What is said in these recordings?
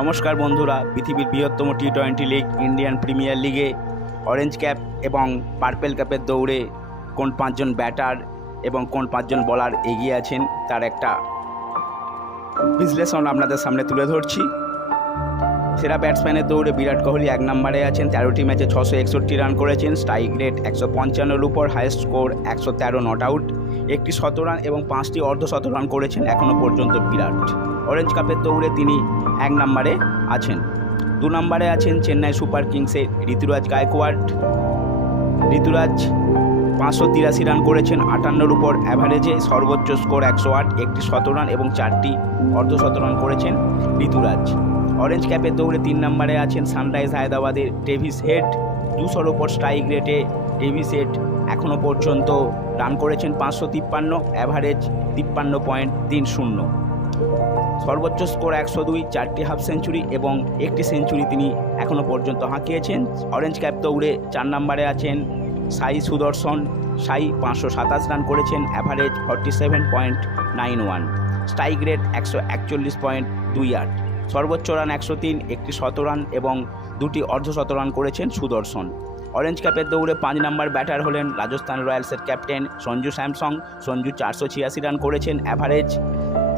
নমস্কার বন্ধুরা, পৃথিবীর বৃহত্তম T twenty league Indian Premier লিগে অরেঞ্জ ক্যাপ এবং পার্পেল ক্যাপের দৌড়ে কোন পাঁচজন ব্যাটার এবং কোন পাঁচজন বলার এগিয়ে আছেন, তার একটা বিশ্লেষণ আপনাদের সামনে তুলে ধরছি। সেরা ব্যাটসম্যানের দৌড়ে বিরাট কোহলি এক নম্বরে আছেন, তেরোটি ম্যাচে ছশো একষট্টি রান করেছেন, স্ট্রাইক রেট একশো পঞ্চান্নর উপর হাইয়েস্ট স্কোর একশো তেরো, নট আউট। একটি শতরান এবং পাঁচটি অর্ধ শতরান করেছেন এখনও পর্যন্ত বিরাট। অরেঞ্জ কাপের দৌড়ে তিনি এক নম্বরে আছেন। দু নম্বরে আছেন চেন্নাই সুপার কিংসের ঋতুরাজ গায়কোয়াড। ঋতুরাজ পাঁচশো তিরাশি রান করেছেন, আটান্নর উপর অ্যাভারেজে সর্বোচ্চ স্কোর একশো আট, একটি শতরান এবং চারটি অর্ধ শতরান করেছেন ঋতুরাজ। অরেঞ্জ ক্যাপের দৌড়ে তিন নম্বরে আছেন সানরাইজ হায়দ্রাবাদের ডেভিস হেড। দুশোর ওপর স্ট্রাইক রেটে ডেভিস হেড এখনও পর্যন্ত রান করেছেন পাঁচশো তিপ্পান্ন অ্যাভারেজ তিপ্পান্ন পয়েন্ট তিন শূন্য। সর্বোচ্চ স্কোর একশো দুই, চারটি হাফ সেঞ্চুরি এবং একটি সেঞ্চুরি তিনি এখনও পর্যন্ত হাঁকিয়েছেন। অরেঞ্জ ক্যাপ দৌড়ে চার নম্বরে আছেন সাই সুদর্শন। সাই পাঁচশো সাতাশ রান করেছেন average forty seven point nine one. Strike rate একশো একচল্লিশ পয়েন্ট দুই আট। সর্বোচ্চ রান একশো তিন, একটি শতরান এবং দুটি অর্ধ শতরান করেছেন সুদর্শন। অরেঞ্জ ক্যাপের দৌড়ে পাঁচ নম্বর ব্যাটার হলেন রাজস্থান রয়্যালসের ক্যাপ্টেন সঞ্জু স্যামসং। সঞ্জু চারশো ছিয়াশি রান করেছেন average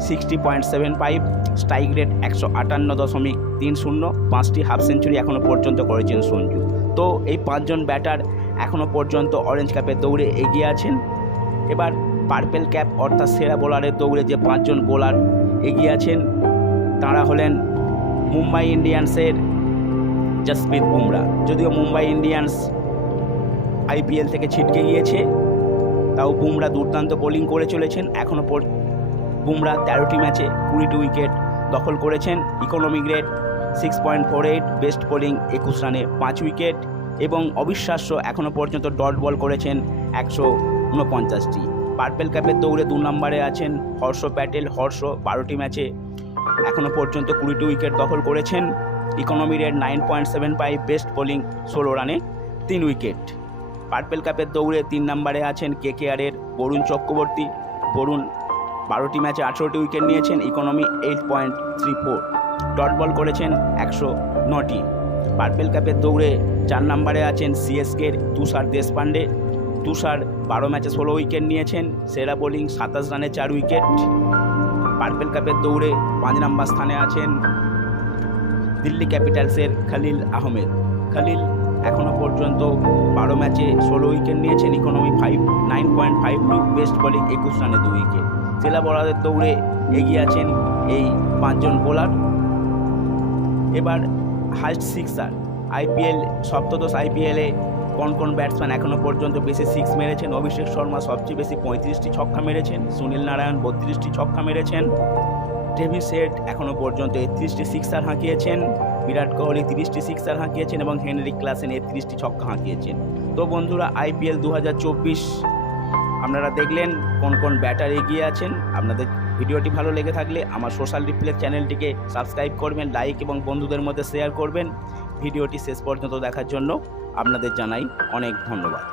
sixty point seven five strike rate একশো আটান্ন দশমিক তিন শূন্য, পাঁচটি হাফ সেঞ্চুরি এখনও পর্যন্ত করেছেন সঞ্জু। তো এই পাঁচজন ব্যাটার এখনও পর্যন্ত অরেঞ্জ ক্যাপের দৌড়ে এগিয়ে আছেন। এবার পার্পেল ক্যাপ অর্থাৎ সেরা বোলারের দৌড়ে যে পাঁচজন বোলার এগিয়ে আছেন তাঁরা হলেন মুম্বাই ইন্ডিয়ান্সের জসপ্রীত বুমরা। যদিও মুম্বাই ইন্ডিয়ান্স আইপিএল থেকে ছিটকে গিয়েছে, তাও বুমরা দুর্দান্ত বোলিং করে চলেছেন। এখনও বুমরা তেরোটি ম্যাচে কুড়িটি উইকেট দখল করেছেন। Economy grade six point four eight best bowling একুশ রানে পাঁচ উইকেট এবং অবিশ্বাস্য এখনও পর্যন্ত ডট বল করেছেন একশো উনপঞ্চাশটি। পার্পেল ক্যাপের দৌড়ে দু নম্বরে আছেন হর্ষ প্যাটেল। হর্ষ বারোটি ম্যাচে এখনও পর্যন্ত কুড়িটি উইকেট দখল করেছেন। Economy rate nine point seven five best bowling ষোলো রানে তিন উইকেট। পার্পেল কাপের দৌড়ে তিন নম্বরে আছেন কে কে কেআরের বরুণ চক্রবর্তী। বরুণ বারোটি ম্যাচে আঠেরোটি উইকেট নিয়েছেন, economy eight point three four. Dot ball করেছেন একশো নটি। পার্পেল কাপের দৌড়ে চার নম্বরে আছেন সিএসকের তুষার দেশপান্ডে তুষার বারো ম্যাচে ষোলো উইকেট নিয়েছেন, সেরা বোলিং সাতাশ রানে চার উইকেট। পার্পেল কাপের দৌড়ে পাঁচ নম্বর স্থানে আছেন দিল্লি ক্যাপিটালসের খালিল আহমেদ। খালিল এখনও পর্যন্ত বারো ম্যাচে ষোলো উইকেট নিয়েছেন economy five nine point five two best bowling একুশ রানে দু উইকেট। সেরা বোলারদের দৌড়ে এগিয়ে আছেন এই পাঁচজন বোলার এবার হাইস্ট সিক্সার আইপিএল সপ্তদশ আইপিএলে কোন কোন ব্যাটসম্যান এখনও পর্যন্ত বেশি সিক্স মেরেছেন? অভিষেক শর্মা সবচেয়ে বেশি পঁয়ত্রিশটি ছক্কা মেরেছেন। সুনীল নারায়ণ বত্রিশটি ছক্কা মেরেছেন। ডেভিস সেট এখনও পর্যন্ত একত্রিশটি সিক্সার হাঁকিয়েছেন। বিরাট কোহলি তিরিশটি সিক্সার হাঁকিয়েছেন এবং হেনরি ক্লাসেন একত্রিশটি ছক্কা হাঁকিয়েছেন। তো বন্ধুরা আইপিএল দু হাজার চব্বিশ, আপনারা দেখলেন কোন কোন ব্যাটার এগিয়ে আছেন। আপনাদের ভিডিওটি ভালো লেগে থাকলে আমার সোশ্যাল রিপ্লে চ্যানেলটিকে সাবস্ক্রাইব করবেন লাইক এবং বন্ধুদের মধ্যে শেয়ার করবেন। ভিডিওটি শেষ পর্যন্ত দেখার জন্য আপনাদের জানাই অনেক ধন্যবাদ।